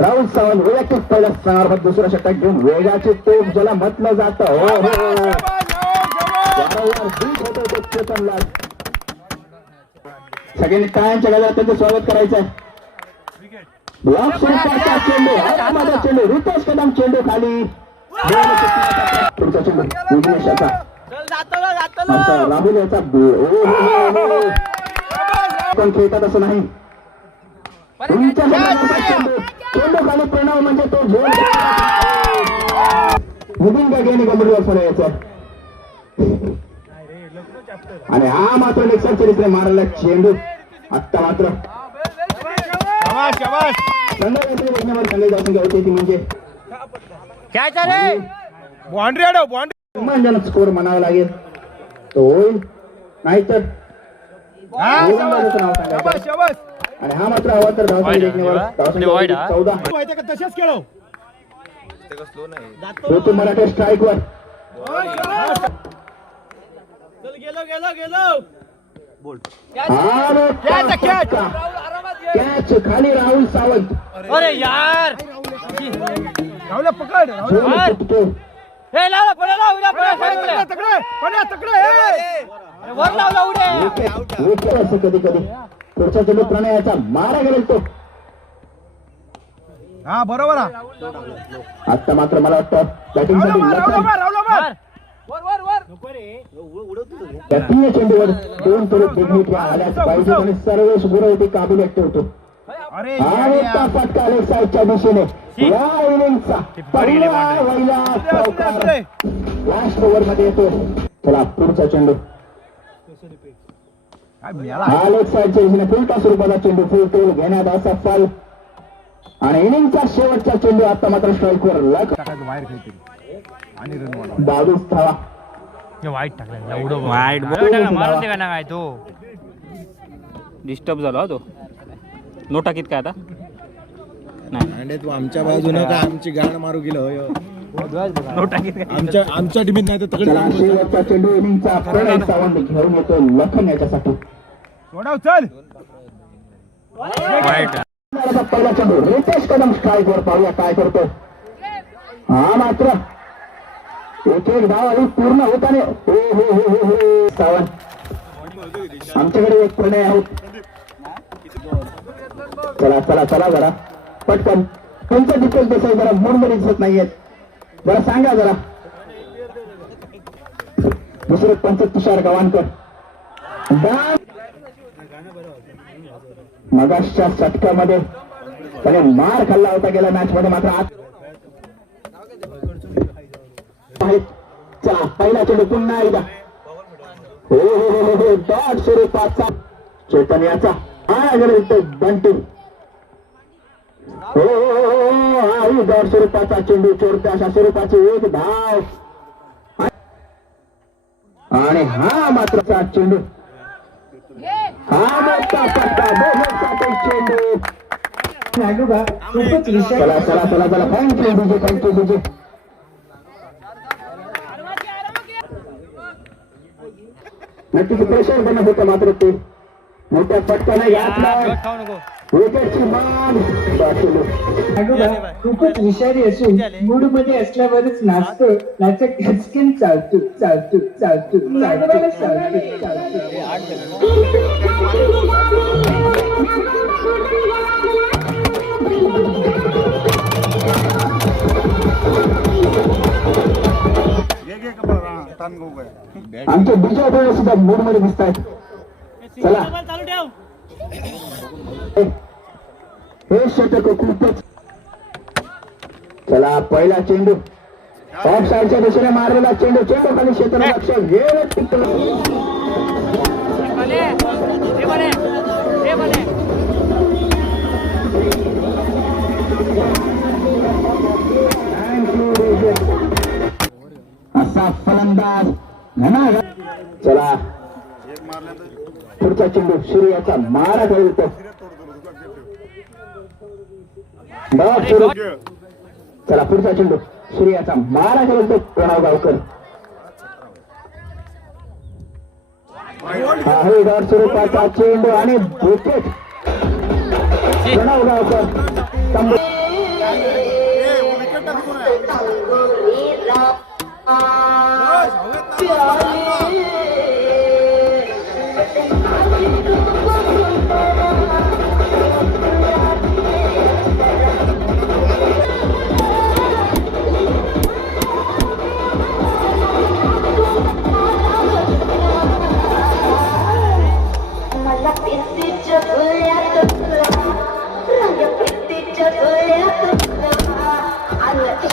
राहुल सावंत वैयक्तिक पहिला स्थानावर दुसरा षटक घेऊन वेगाचे तोफ ज्याला म्हटलं जातं. हो हो वारंवार बीट होतो तो चेतनला. सगळ्यांनी टाळ्यांच्या गजरात त्यांचं स्वागत करायचं आहे. ब्लॉक स्वरूपाचा चेंडू आतमध्ये चेंडू रितेश कदम चेंडू खाली. पुढचा चेंडू विघ्नेशाचा राहुल याचा पण खेळतात असं नाही. चेंडू खाली प्रणव म्हणजे तो झोन मुलीन का गेली गंभीर फरायचा. आणि हा मात्र नेक्स्ट चरित्र मारला चेंडू. आत्ता मात्र संजय जाऊन घ्यायची ती म्हणजे बाउंड्री स्कोर म्हणावा लागेल तो होईल नाहीतर आणि हा मात्र हवा तर 14 होतो मराठा स्ट्राईक वर. कॅच खाली राहुल सावंत. अरे यार पकड कधी कधी पुढचा चेंडू प्रणयाचा मारा गेला तो. हा बरोबर. आता मात्र मला वाटतं बॅटिंगसाठी बॅटिंग चेंडूवर 2 तोडे देखील आल्याच पाहिजे आणि सर्वेश गुरवती काबिलियत ठेवतो. हा फटका लेग साईडच्या दिशेने या इनिंगचा लास्ट ओव्हर मध्ये येतो. चला पुढचा चेंडू हा लेग साईडच्या दिशेने फुलका स्वरूपाचा चेंडू फुल टोल घेण्यात असा फल आणि इनिंगचा शेवटचा चेंडू आता मात्र स्ट्राईकवर लग 22 धावा. वाईट टाकला वाईट मारून दे का ना काय तो डिस्टर्ब झाला तो. नो टाकीत काय आता नाही तू आमच्या बाजूने का आमची गाण मारू गेलो. नो टाकीत आमच्या टीमीत नाही तर शेवटचा चेंडू इनिंगचा प्रणय सावंत घेऊन येतो लखन याच्यासाठी. सोडाव चल. वाईट पहिला चेंडू रितेश कदम स्ट्राईक वर. पाहूया काय करतो. हा मात्र एक धाव आली पूर्ण होताने. हो हो हो हो हो सावंत आमच्याकडे एक प्रणय आहोत. चला चला चला जरा पटकन तुमचं डिटेल्स देसाई जरा मूड मध्ये दिसत नाहीयेत. जरा सांगा जरा. दुसरे पंच तुषार गवाणकर मगाशच्या षटकामध्ये त्याने मार खाल्ला होता गेल्या मॅच मध्ये मात्र आज. चला पहिला चेंडू पुन्हा एकदा. हो हो हो हो डॉट स्वरूपाचा चेतन याचा बंटी. हो हो डॉट स्वरूपाचा चेंडू चोरत्या अशा स्वरूपाची एक धाव आणि हा मात्र चेंडू हा मोठा फटका चेंडू. चला चला चला चला थँक्यू डीजे थँक्यू डीजे. नक्कीच प्रेशर बनत होतं मात्र ते मोठ्या फटकाने घातला विकेटची मान. खूपच विषारी असून मूड मध्ये असल्यावरच नाचतो नाचक खचकेन चालतो चालतो चालतो चालतो चालतो चालतो. आमचे बीजा डोळे सुद्धा मूड मध्ये दिसत आहेत. चला हे षटक खूपच. चला पहिला चेंडू ऑफ साईडच्या दिशेने मारलेला चेंडू. चेंडू खाली क्षेत्र लक्ष गेलं टिकलं. असा फलंदाज चला पुढचा चेंडू सूर्याचा मारा खेळतो. चला पुढचा चेंडू सूर्याचा मारा खेळतो प्रणव गावकर. आहे डॉट स्वरूपाचा चेंडू आणि wicket Pranav Gavkar.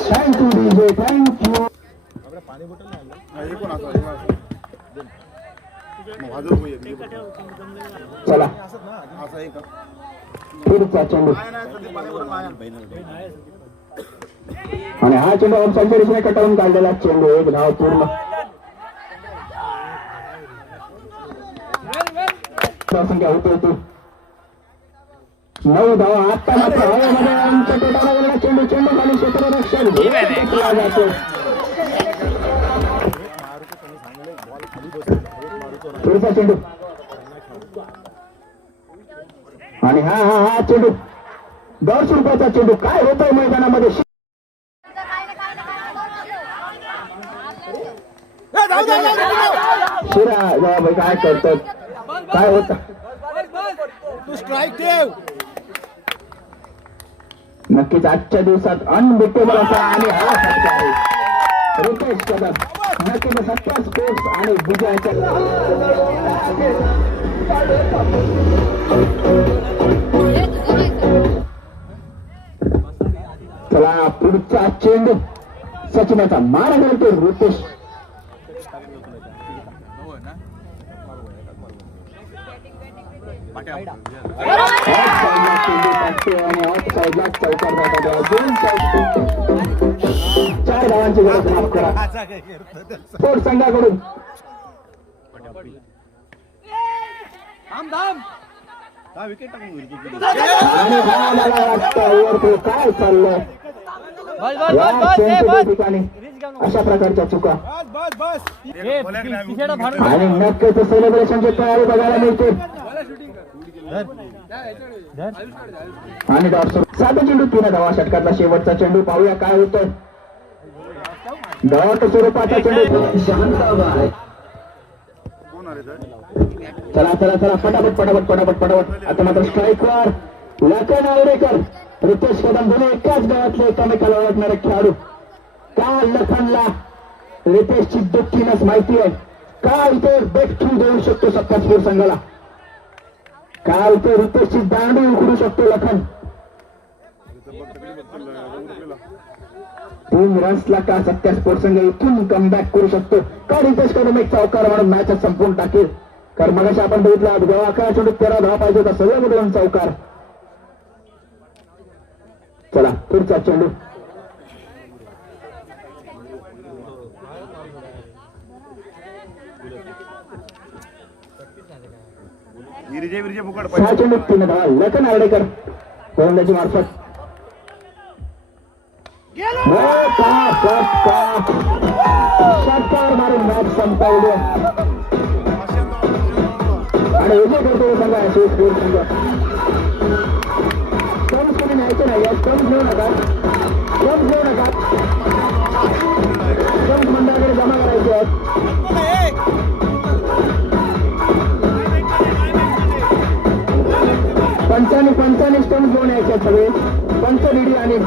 Thank you DJ, thank you. चला पुढचा चेंडू आणि हा चेंडू ऑफसाईडच्या दिशेने कटावून काढलेला चेंडू. एक धाव पूर्ण. संख्या होती 9 धावा. आता मात्र हवेमध्ये आमच्या टोटाला गेलेला चेंडू खाली क्षेत्ररक्षण घेतला जातो. पुढचा चेंडू आणि हा चेंडू 150 रुपयाचा चेंडू. काय होतंय मैदानामध्ये? शिरा भाई काय करतात? काय होत? तू स्ट्राईक ठेव. नक्कीच आजच्या दिवसात अनबिटेबल असा आणि हा फटका आहे. रितेश कदम नक्कीच सत्ता स्पोर्ट्स आणि विजयाच्या चला पुढचा चेंडू सचिनाचा मारा घालतो रितेश. आणि ऑफ साईडला चौकार जातात. 4 धावांची गरज माफ करा स्पोर्ट्स संघाकडून. आणि हा मला वाटतं ओव्हर काय चाललंय या ठिकाणी अशा प्रकारच्या चुका आणि नक्कीच सेलिब्रेशनची तयारी बघायला मिळते. आणि साधा चेंडू 3 धावा. षटकातला शेवटचा चेंडू पाहूया काय होतंय. डॉट स्वरूपाचा चेंडू. चला चला चला पटापट. आता मात्र स्ट्राईकवर लखन आवडेकर रितेश कदम दोन्ही एकाच गावातले एकमेकाला ओळखणारे खेळाडू. का लखनला रितेशची दुःखीनच माहिती आहे. का इथे ब्रेक थ्रू देऊ शकतो सत्तास्पूर संघाला. का इथे रितेशची दांडी उघडू शकतो लखन. 3 रन्सला का सत्या स्पोर्ट्स संघ इथून कमबॅक करू शकतो. का रितेश कदम एक चौकार म्हणून मॅच संपून टाकेल. कारण मगाशी आपण बघितलं जेव्हा 11 चेंडू 13 धावा पाहिजे होता सगळे मिळून चौकार. चला पुढचा चेंडू सहा चेंडू 3 धावा. लखन आर्डेकर गोलंदाजी मार्फत षटकार मारून मॅच संपवली आणि विजय करतो संघ. स्पोर्ट्स संघ स्टम्स कोणी न्यायचे नाही. स्टम्स घेऊ नका. स्टम्स मंडळाकडे जमा करायचे आहेत. पंचाने स्टम्स घेऊन यायचे सगळे. पंच डीडी आणि